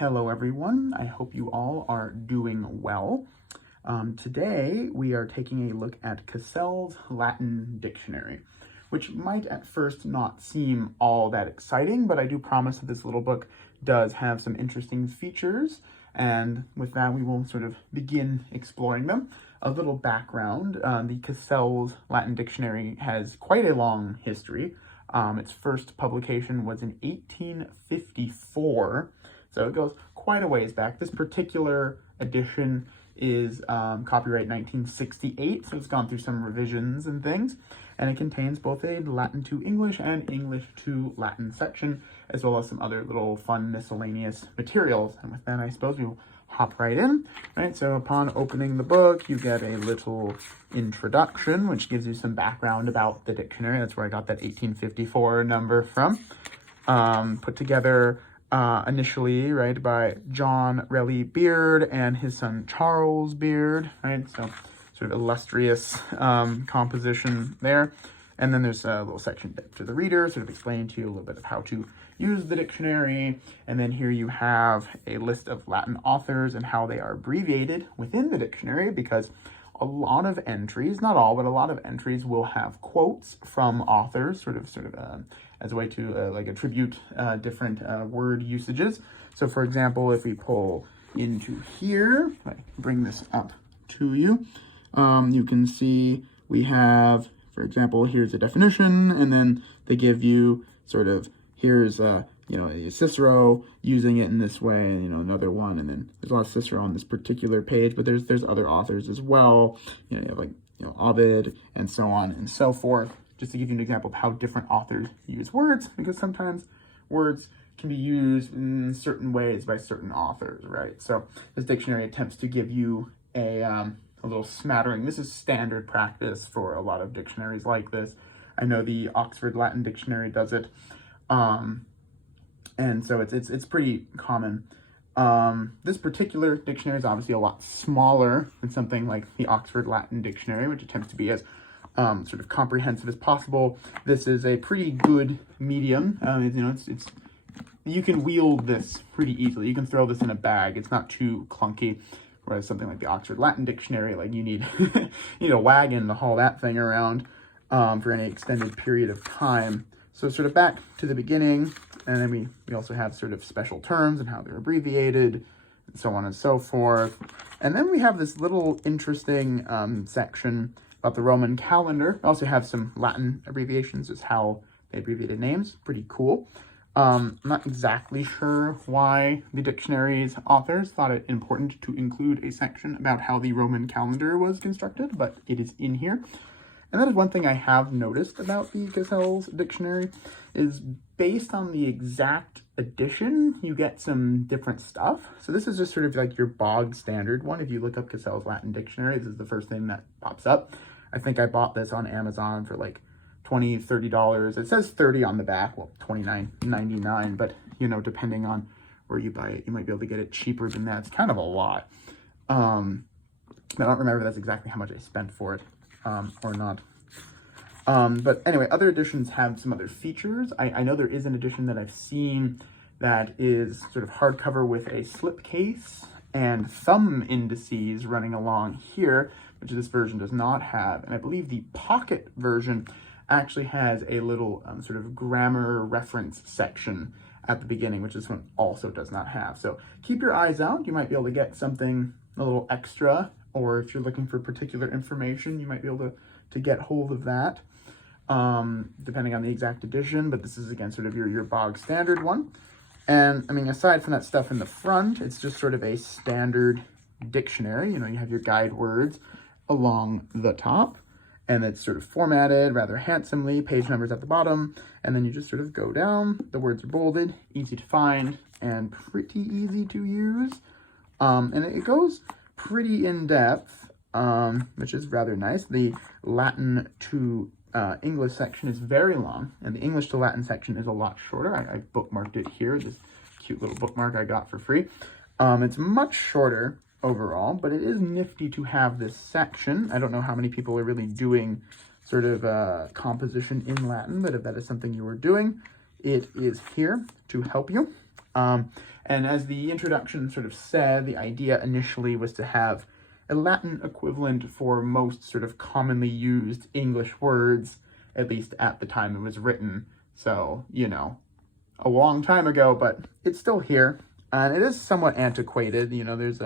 Hello everyone, I hope you all are doing well. Today we are taking a look at Cassell's Latin Dictionary, which might at first not seem all that exciting, but I do promise that this little book does have some interesting features, and with that we will sort of begin exploring them. A little background, the Cassell's Latin Dictionary has quite a long history. Its first publication was in 1854, so it goes quite a ways back. This particular edition is copyright 1968, so it's gone through some revisions and things, and it contains both a Latin to English and English to Latin section, as well as some other little fun miscellaneous materials. And with that, I suppose we'll hop right in. Right, so upon opening the book, you get a little introduction, which gives you some background about the dictionary. That's where I got that 1854 number from. Put together initially, right, by John Relly Beard and his son Charles Beard, right? So sort of illustrious composition there. And then there's a little section to the reader, sort of explaining to you a little bit of how to use the dictionary. And then here you have a list of Latin authors and how they are abbreviated within the dictionary, because a lot of entries, not all, but a lot of entries will have quotes from authors, sort of as a way to like attribute different word usages. So for example, if we pull into here, if I bring this up to you, you can see we have, for example, here's a definition, and then they give you sort of, here's, Cicero using it in this way, and, another one, and then there's a lot of Cicero on this particular page, but there's other authors as well, you have like, Ovid, and so on and so forth, just to give you an example of how different authors use words, because sometimes words can be used in certain ways by certain authors, right? So this dictionary attempts to give you a little smattering. This is standard practice for a lot of dictionaries like this. I know the Oxford Latin Dictionary does it, and so it's pretty common. This particular dictionary is obviously a lot smaller than something like the Oxford Latin Dictionary, which attempts to be as sort of comprehensive as possible. This is a pretty good medium. It's you can wield this pretty easily. You can throw this in a bag. It's not too clunky. Whereas something like the Oxford Latin Dictionary, like you need a wagon to haul that thing around for any extended period of time. So sort of back to the beginning, and then we also have sort of special terms and how they're abbreviated, and so on and so forth. And then we have this little interesting section about the Roman calendar. We also have some Latin abbreviations as how they abbreviated names. Pretty cool. I'm not exactly sure why the dictionary's authors thought it important to include a section about how the Roman calendar was constructed, but it is in here. And that is one thing I have noticed about the Cassell's dictionary, is based on the exact edition, you get some different stuff. So this is just sort of like your bog standard one. If you look up Cassell's Latin Dictionary, this is the first thing that pops up. I think I bought this on Amazon for like $20, $30. It says 30 on the back, well, $29.99, but depending on where you buy it, you might be able to get it cheaper than that. It's kind of a lot. I don't remember if that's exactly how much I spent for it or not. But anyway, other editions have some other features. I know there is an edition that I've seen that is sort of hardcover with a slipcase and thumb indices running along here, which this version does not have. And I believe the pocket version actually has a little sort of grammar reference section at the beginning, which this one also does not have. So keep your eyes out. You might be able to get something a little extra, or if you're looking for particular information, you might be able to get hold of that, depending on the exact edition. But this is, again, sort of your bog standard one. And I mean, aside from that stuff in the front, it's just sort of a standard dictionary. You have your guide words along the top, and it's sort of formatted rather handsomely, page numbers at the bottom, and then you just sort of go down. The words are bolded, easy to find, and pretty easy to use. And it goes pretty in-depth, which is rather nice. The Latin to English section is very long, and the English to Latin section is a lot shorter. I bookmarked it here, this cute little bookmark I got for free. It's much shorter overall, but it is nifty to have this section. I don't know how many people are really doing sort of composition in Latin, but if that is something you are doing, it is here to help you. And as the introduction sort of said, the idea initially was to have a Latin equivalent for most sort of commonly used English words, at least at the time it was written. So, you know, a long time ago, but it's still here. And it is somewhat antiquated. You know, it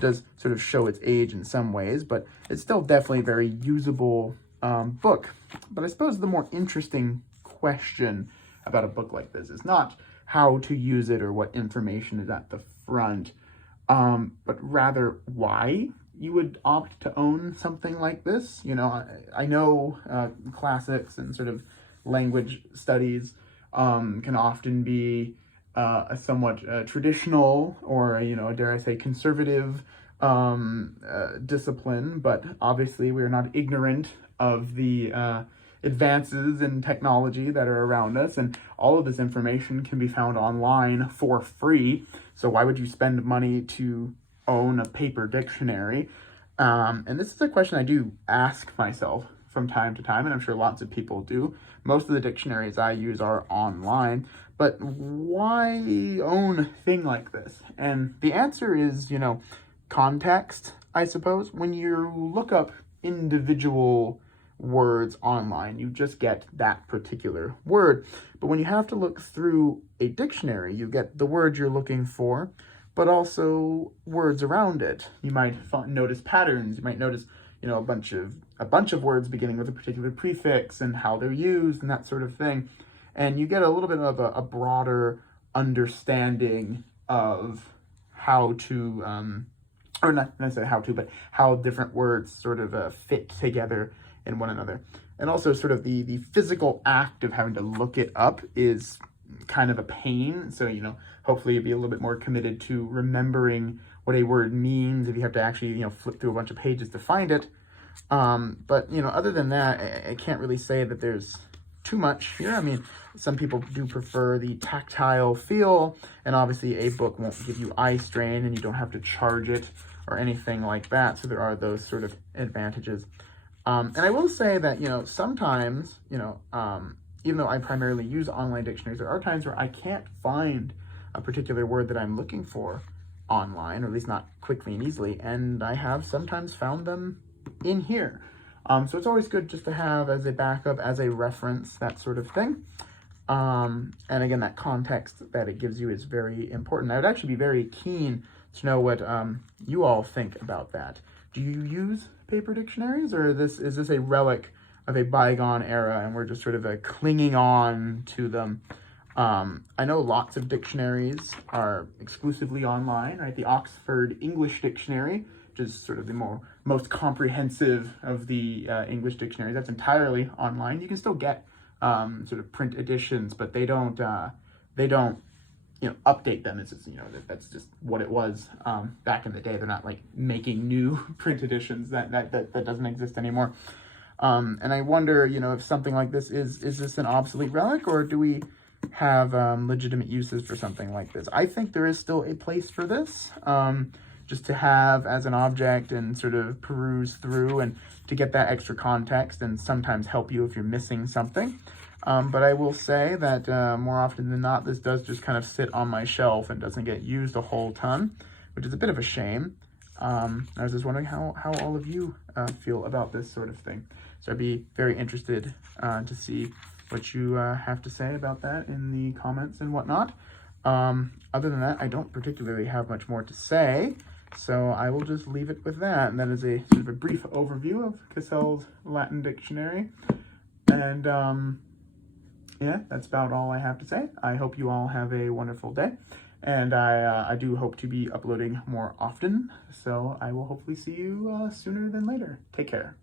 does sort of show its age in some ways, but it's still definitely a very usable book. But I suppose the more interesting question about a book like this is not how to use it or what information is at the front, but rather why you would opt to own something like this. You know, I know classics and sort of language studies can often be a somewhat traditional or, you know, dare I say, conservative discipline, but obviously we're not ignorant of the advances in technology that are around us, and all of this information can be found online for free. So why would you spend money to own a paper dictionary? And this is a question I do ask myself from time to time, and I'm sure lots of people do. Most of the dictionaries I use are online, but why own a thing like this? And the answer is, you know, context, I suppose. When you look up individual words online, you just get that particular word. But when you have to look through a dictionary, you get the word you're looking for, but also words around it. You might notice patterns. You might notice, you know, a bunch of words beginning with a particular prefix and how they're used and that sort of thing. And you get a little bit of a broader understanding of how to, or not necessarily how to, but how different words sort of fit together in one another. And also sort of the physical act of having to look it up is kind of a pain. So, you know, hopefully you'll be a little bit more committed to remembering what a word means if you have to actually, you know, flip through a bunch of pages to find it. But, you know, other than that, I can't really say that there's too much here. I mean, some people do prefer the tactile feel, and obviously a book won't give you eye strain and you don't have to charge it or anything like that. So there are those sort of advantages. And I will say that, you know, sometimes, you know, even though I primarily use online dictionaries, there are times where I can't find a particular word that I'm looking for online, or at least not quickly and easily, and I have sometimes found them in here. So it's always good just to have as a backup, as a reference, that sort of thing. And again, that context that it gives you is very important. I would actually be very keen to know what you all think about that. Do you use paper dictionaries, or is this a relic of a bygone era and we're just sort of clinging on to them? I know lots of dictionaries are exclusively online, right? The Oxford English Dictionary, which is sort of the most comprehensive of the English dictionaries, that's entirely online. You can still get sort of print editions, but they don't you know, update them. It's just, you know, that's just what it was back in the day. They're not like making new print editions. That doesn't exist anymore. And I wonder, you know, if something like this is this an obsolete relic, or do we have legitimate uses for something like this? I think there is still a place for this, just to have as an object and sort of peruse through and to get that extra context and sometimes help you if you're missing something. But I will say that more often than not, this does just kind of sit on my shelf and doesn't get used a whole ton, which is a bit of a shame. I was just wondering how all of you feel about this sort of thing. So I'd be very interested to see what you have to say about that in the comments and whatnot. Other than that, I don't particularly have much more to say, so I will just leave it with that. And that is a sort of a brief overview of Cassell's Latin Dictionary. And yeah, that's about all I have to say. I hope you all have a wonderful day, and I do hope to be uploading more often, so I will hopefully see you sooner than later. Take care.